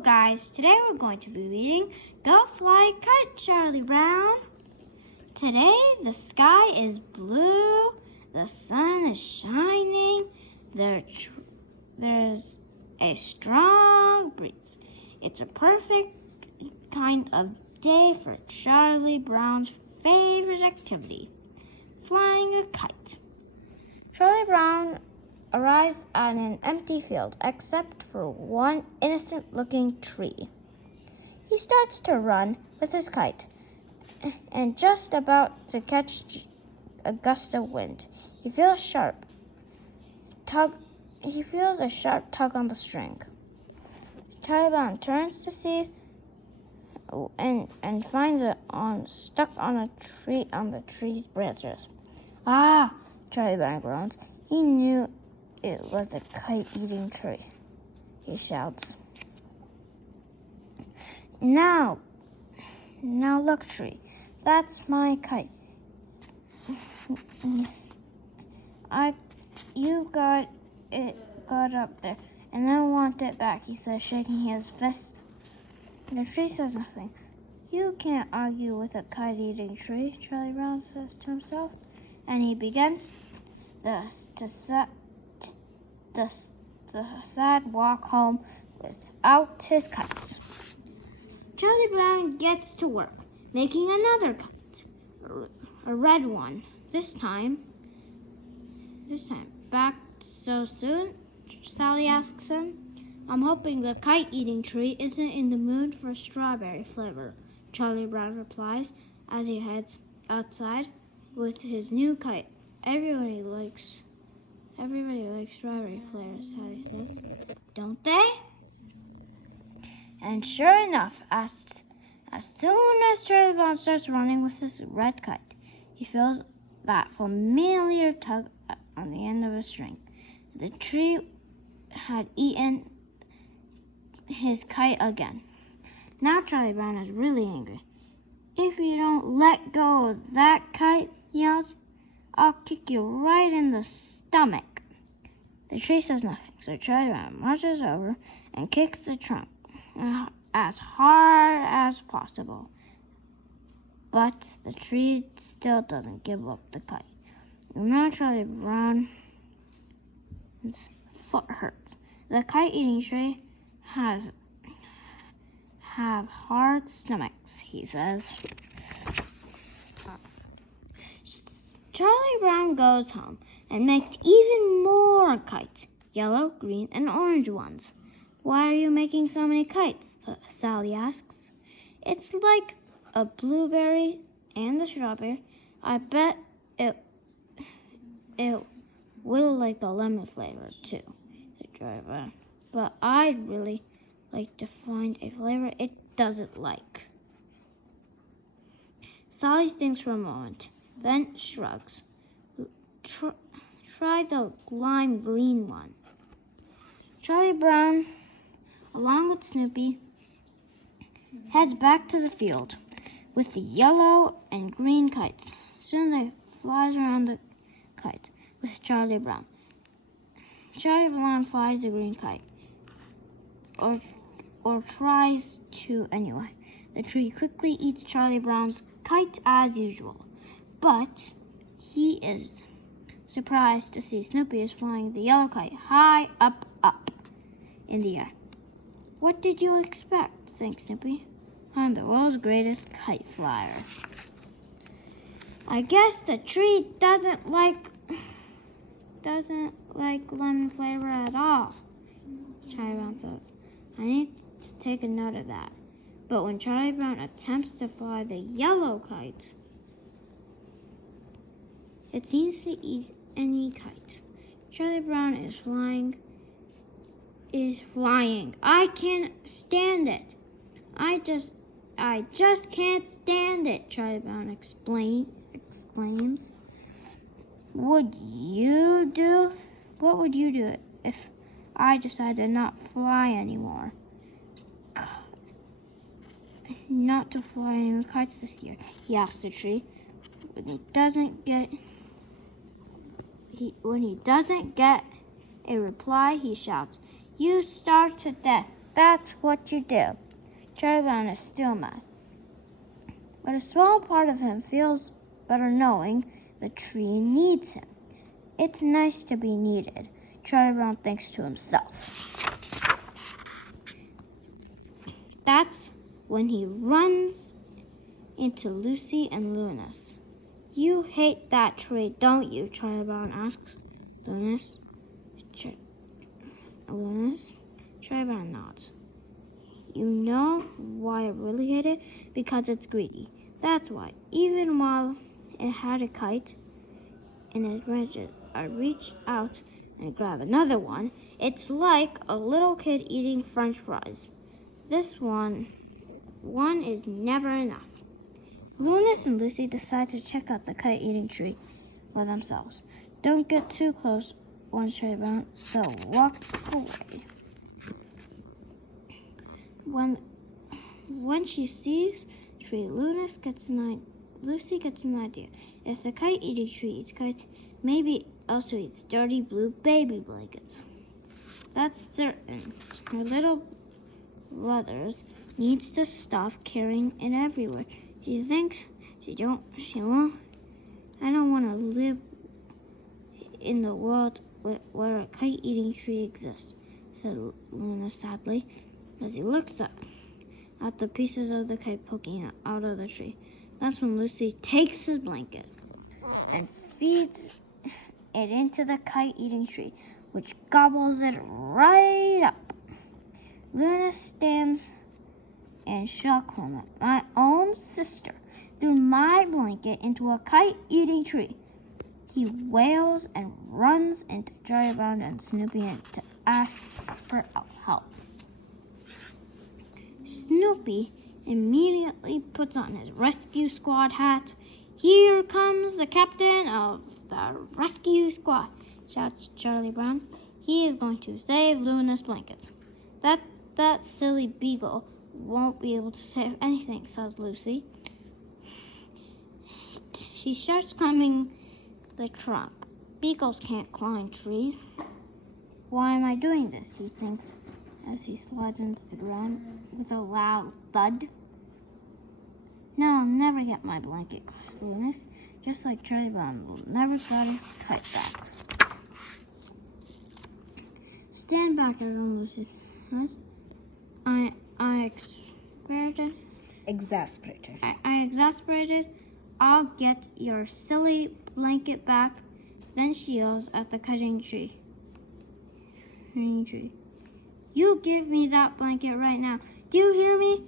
guys, today we're going to be reading Go Fly Kite, Charlie Brown. Today the sky is blue, the sun is shining, there's a strong breeze. It's a perfect kind of day for Charlie Brown's favorite activity, flying a kite. Charlie Brown arrives at an empty field except for one innocent-looking tree. He starts to run with his kite, and just about to catch a gust of wind, he feels a sharp tug on the string. Charlie Brown turns to see and finds it stuck on a tree on the tree's branches. Ah! Charlie Brown groans. He knew it was a kite-eating tree. He shouts. Now look, tree. That's my kite. You got up there, and I want it back, he says, shaking his fist. The tree says nothing. You can't argue with a kite-eating tree, Charlie Brown says to himself, and he begins the sad walk home without his kite. Charlie Brown gets to work, making another kite, a red one. This time, back so soon? Sally asks him. I'm hoping the kite-eating tree isn't in the mood for strawberry flavor, Charlie Brown replies as he heads outside with his new kite. Everybody likes strawberry flavor, Sally says. Don't they? And sure enough, as soon as Charlie Brown starts running with his red kite, he feels that familiar tug on the end of a string. The tree had eaten his kite again. Now Charlie Brown is really angry. If you don't let go of that kite, he yells, I'll kick you right in the stomach. The tree says nothing, so Charlie Brown marches over and kicks the trunk as hard as possible. But the tree still doesn't give up the kite. And now Charlie Brown's foot hurts. The kite-eating tree have hard stomachs, he says. Charlie Brown goes home and makes even more kites, yellow, green, and orange ones. Why are you making so many kites? Sally asks. It's like a blueberry and a strawberry. I bet it will like the lemon flavor too, said Charlie Brown. But I'd really like to find a flavor it doesn't like. Sally thinks for a moment, then shrugs. Try the lime green one. Charlie Brown, along with Snoopy, heads back to the field with the yellow and green kites. Soon they flies around the kite with Charlie Brown. Charlie Brown flies the green kite, or tries to anyway. The tree quickly eats Charlie Brown's kite as usual, but he is surprised to see Snoopy is flying the yellow kite high up in the air. What did you expect? Thinks Snoopy. I'm the world's greatest kite flyer. I guess the tree doesn't like lemon flavor at all, Charlie Brown says. I need to take a note of that. But when Charlie Brown attempts to fly the yellow kite, it seems to eat any kite. Charlie Brown is flying. I can't stand it. I just can't stand it, Charlie Brown exclaims. What would you do if I decided not to fly anymore? Not to fly any more kites this year, he asked the tree. When he doesn't get a reply, he shouts, You starved to death. That's what you do. Charlie Brown is still mad. But a small part of him feels better knowing the tree needs him. It's nice to be needed, Charlie Brown thinks to himself. That's when he runs into Lucy and Lunas. You hate that tree, don't you? Charlie Brown asks. Lunas. Charlie Brown nods. You know why I really hate it? Because it's greedy. That's why. Even while it had a kite in its branches, I reach out and grab another one. It's like a little kid eating French fries. This one is never enough. Lunas and Lucy decide to check out the kite-eating tree by themselves. Don't get too close, warns Charlie Brown. They'll walk away. When she sees the tree, Lucy gets an idea. If the kite-eating tree eats kites, maybe it also eats dirty blue baby blankets. That's certain. Her little brothers needs to stop carrying it everywhere. She thinks she won't. I don't want to live in the world where a kite-eating tree exists, said Luna sadly, as he looks at the pieces of the kite poking out of the tree. That's when Lucy takes his blanket and feeds it into the kite-eating tree, which gobbles it right up. Luna stands in shock from it. My own sister threw my blanket into a kite-eating tree. He wails and runs into Charlie Brown and Snoopy and asks for help. Snoopy immediately puts on his rescue squad hat. Here comes the captain of the rescue squad, shouts Charlie Brown. He is going to save Luna's blankets. That silly beagle won't be able to save anything, says Lucy. She starts climbing the trunk. Beagles can't climb trees. Why am I doing this? He thinks as he slides into the ground with a loud thud. No, I'll never get my blanket, cries Lunas, just like Charlie Brown will never get his kite back. Stand back, everyone, Lucy says. I exasperated. I'll get your silly blanket back. Then she yells at the cutting tree. You give me that blanket right now. Do you hear me?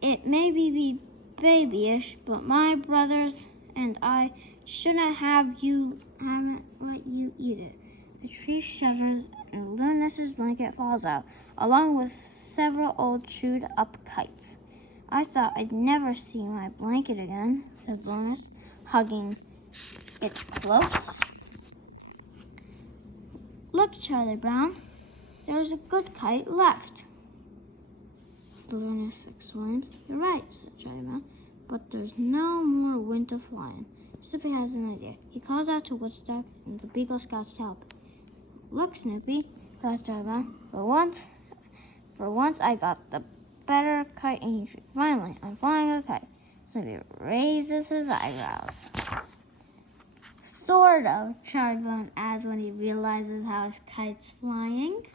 It may be babyish, but my brothers and I shouldn't haven't let you eat it. The tree shudders and Lunas's blanket falls out, along with several old chewed up kites. I thought I'd never see my blanket again, says Lunas, hugging it close. Look, Charlie Brown, there's a good kite left. Lunas exclaims. You're right, said Charlie Brown, but there's no more wind to fly in. Snoopy has an idea. He calls out to Woodstock and the Beagle Scouts to help. Look, Snoopy, cries Charlie Brown. For once I got the better kite in tree. Finally, I'm flying a kite. Snoopy raises his eyebrows. Sort of, Charlie Brown adds when he realizes how his kite's flying.